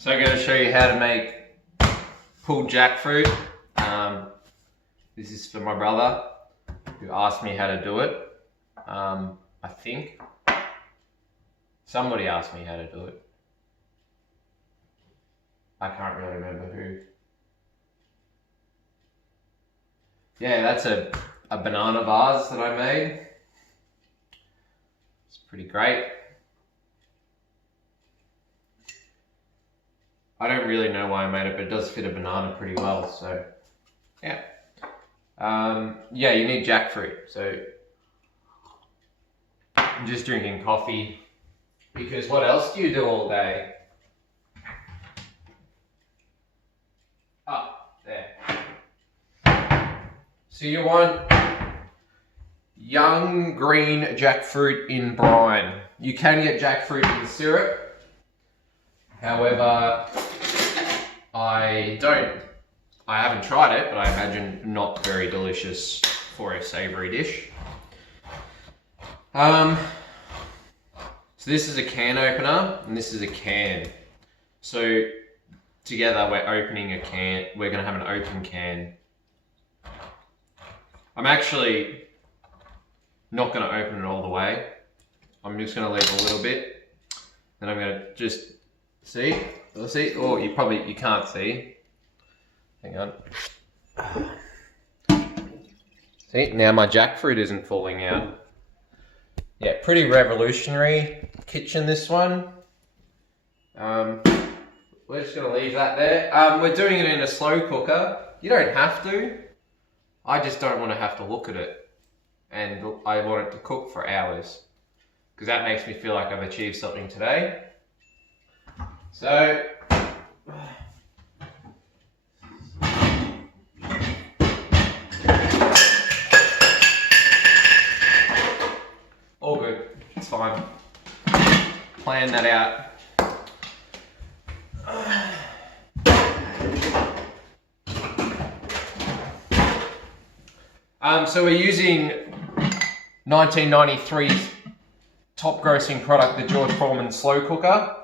So I'm going to show you how to make pulled jackfruit. This is for my brother who asked me how to do it. I think somebody asked me how to do it. I can't really remember who. Yeah, that's a banana vase that I made. It's pretty great. I don't really know why I made it, but it does fit a banana pretty well, so yeah. Yeah, you need jackfruit. So I'm just drinking coffee because what else do you do all day? Oh, there. So you want young green jackfruit in brine. You can get jackfruit in syrup. However, I haven't tried it, but I imagine not very delicious for a savoury dish. So this is a can opener, and this is a can. So together we're opening a can, we're gonna have an open can. I'm actually not gonna open it all the way. I'm just gonna leave a little bit, then I'm gonna just, see? Oh, you can't see. Hang on. See, now my jackfruit isn't falling out. Yeah, pretty revolutionary kitchen, this one. We're just gonna leave that there. We're doing it in a slow cooker. You don't have to. I just don't want to have to look at it. And I want it to cook for hours. Because that makes me feel like I've achieved something today. So, all good, it's fine. Plan that out. So we're using 1993's top grossing product, the George Foreman slow cooker.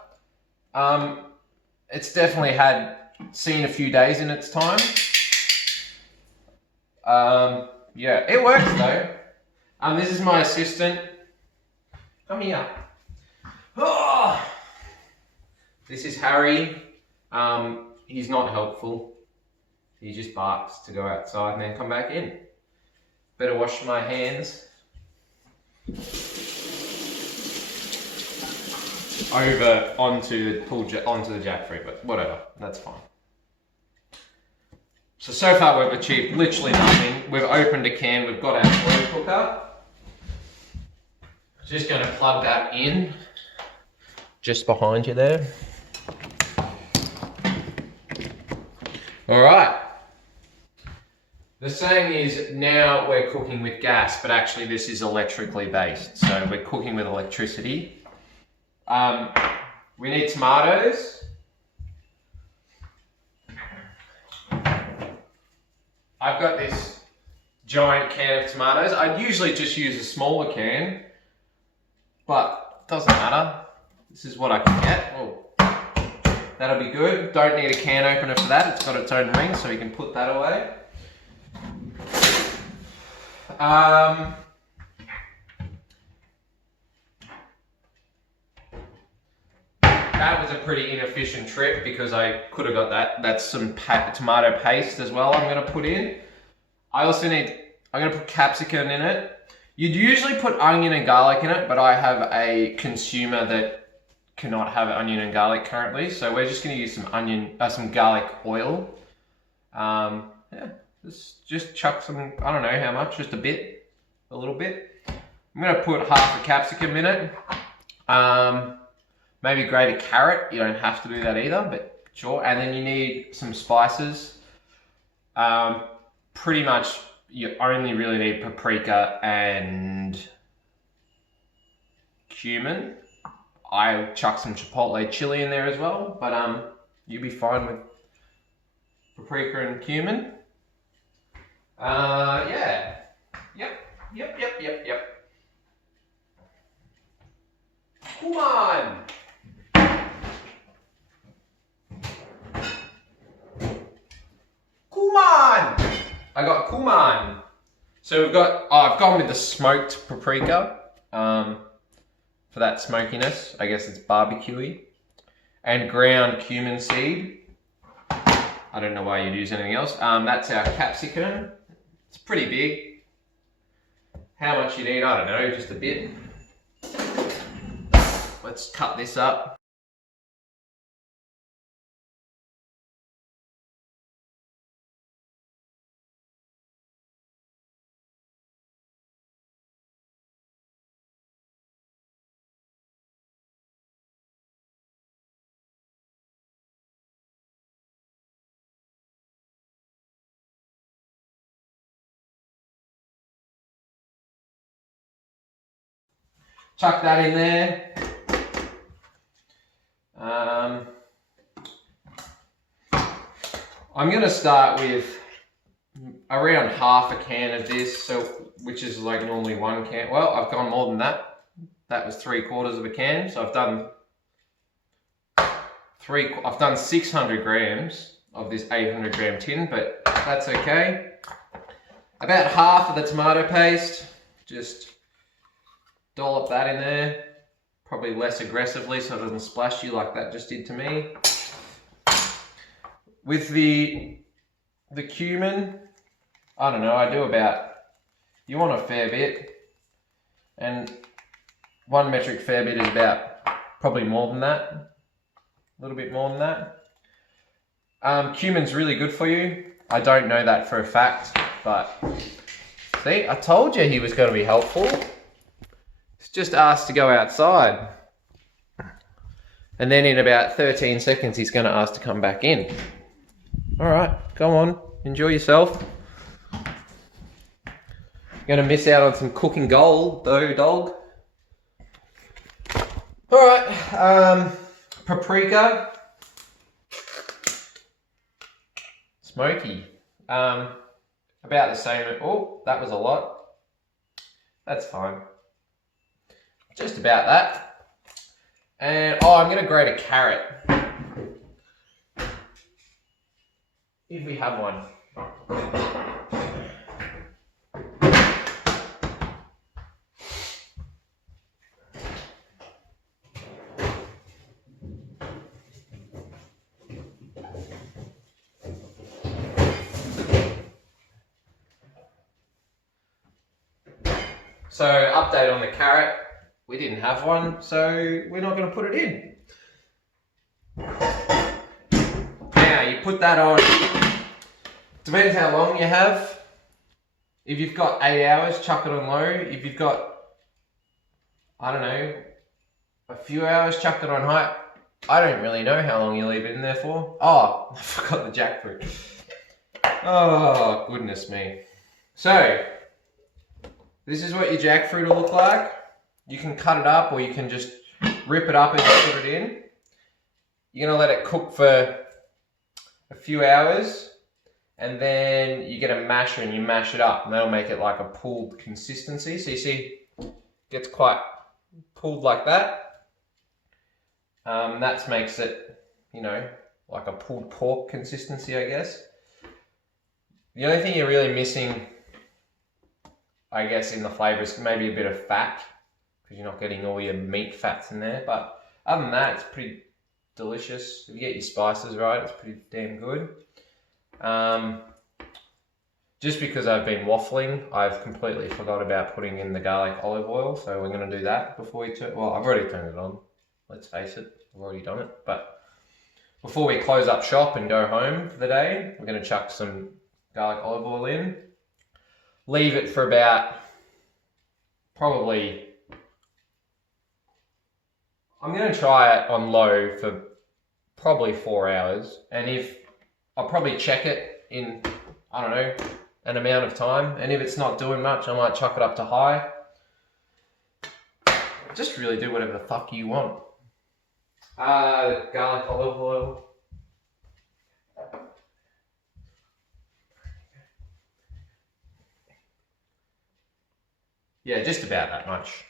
It's definitely seen a few days in its time. Yeah, it works though. This is my assistant. Come here. Oh! This is Harry. He's not helpful. He just barks to go outside and then come back in. Better wash my hands. Over onto the jackfruit, but whatever, that's fine. So far we've achieved literally nothing. We've opened a can, we've got our slow cooker. Just going to plug that in, just behind you there. All right. The saying is now we're cooking with gas, but actually this is electrically based. So we're cooking with electricity. We need tomatoes. I've got this giant can of tomatoes. I'd usually just use a smaller can, but it doesn't matter. This is what I can get. Oh, that'll be good. Don't need a can opener for that. It's got its own ring, so you can put that away. That was a pretty inefficient trip because I could have got that. That's some tomato paste as well I'm going to put in. I'm going to put capsicum in it. You'd usually put onion and garlic in it, but I have a consumer that cannot have onion and garlic currently. So we're just going to use some garlic oil. Yeah, just chuck some, I don't know how much, just a little bit. I'm going to put half a capsicum in it. Maybe grate a carrot. You don't have to do that either, but sure. And then you need some spices. Pretty much, you only really need paprika and cumin. I chuck some chipotle chili in there as well, but you'll be fine with paprika and cumin. Yeah. Yep. Come on. cumin. So we've got, I've gone with the smoked paprika for that smokiness. I guess it's barbecue-y. And ground cumin seed. I don't know why you'd use anything else. That's our capsicum. It's pretty big. How much you need, I don't know, just a bit. Let's cut this up. Chuck that in there. I'm gonna start with around half a can of this, so which is like normally 1 can. Well, I've gone more than that. That was 3/4 of a can, so I've done 600 grams of this 800 gram tin, but that's okay. About half of the tomato paste, just dollop that in there, probably less aggressively so it doesn't splash you like that just did to me. With the cumin, I don't know, I do about, you want a fair bit, and 1 metric fair bit is about probably more than that, a little bit more than that. Cumin's really good for you. I don't know that for a fact, but see, I told you he was going to be helpful. Just asked to go outside, and then in about 13 seconds he's going to ask to come back in. All right, go on, enjoy yourself. You're going to miss out on some cooking gold though, dog. All right, paprika, smoky, about the same. Oh, that was a lot. That's fine. Just about that. And, oh, I'm going to grate a carrot. If we have one. So, update on the carrot. We didn't have one, so we're not going to put it in. Now, you put that on, depends how long you have. If you've got 8 hours, chuck it on low. If you've got, I don't know, a few hours, chuck it on high. I don't really know how long you leave it in there for. Oh, I forgot the jackfruit. Oh, goodness me. So, this is what your jackfruit will look like. You can cut it up or you can just rip it up as you put it in. You're gonna let it cook for a few hours and then you get a masher and you mash it up and that'll make it like a pulled consistency. So you see, it gets quite pulled like that. That makes it, you know, like a pulled pork consistency, I guess. The only thing you're really missing, I guess, in the flavour is maybe a bit of fat, because you're not getting all your meat fats in there. But other than that, it's pretty delicious. If you get your spices right, it's pretty damn good. Just because I've been waffling, I've completely forgot about putting in the garlic olive oil. So we're going to do that before we turn. Well, I've already turned it on. Let's face it, I've already done it. But before we close up shop and go home for the day, we're going to chuck some garlic olive oil in. Leave it for about probably, I'm going to try it on low for probably 4 hours. And if, I'll probably check it in, I don't know, an amount of time. And if it's not doing much, I might chuck it up to high. Just really do whatever the fuck you want. Garlic olive oil. Yeah, just about that much.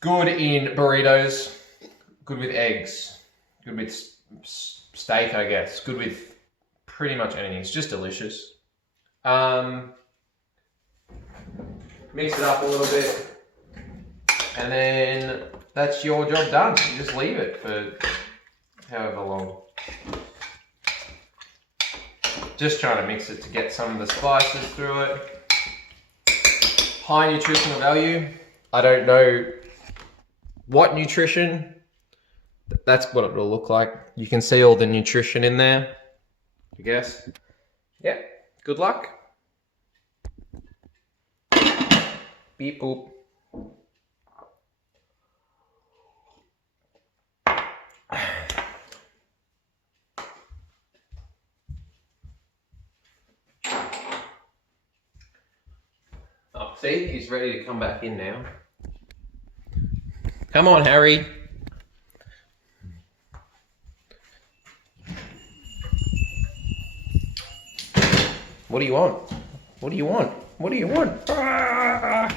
Good in burritos, good with eggs, good with steak, I guess, good with pretty much anything. It's just delicious. Mix it up a little bit, and then that's your job done. You just leave it for however long. Just trying to mix it to get some of the spices through it. High nutritional value. I don't know what nutrition. That's what it will look like. You can see all the nutrition in there, I guess. Yeah, good luck. Beep boop. Oh, see, he's ready to come back in now. Come on, Harry. What do you want? What do you want? What do you want? Ah!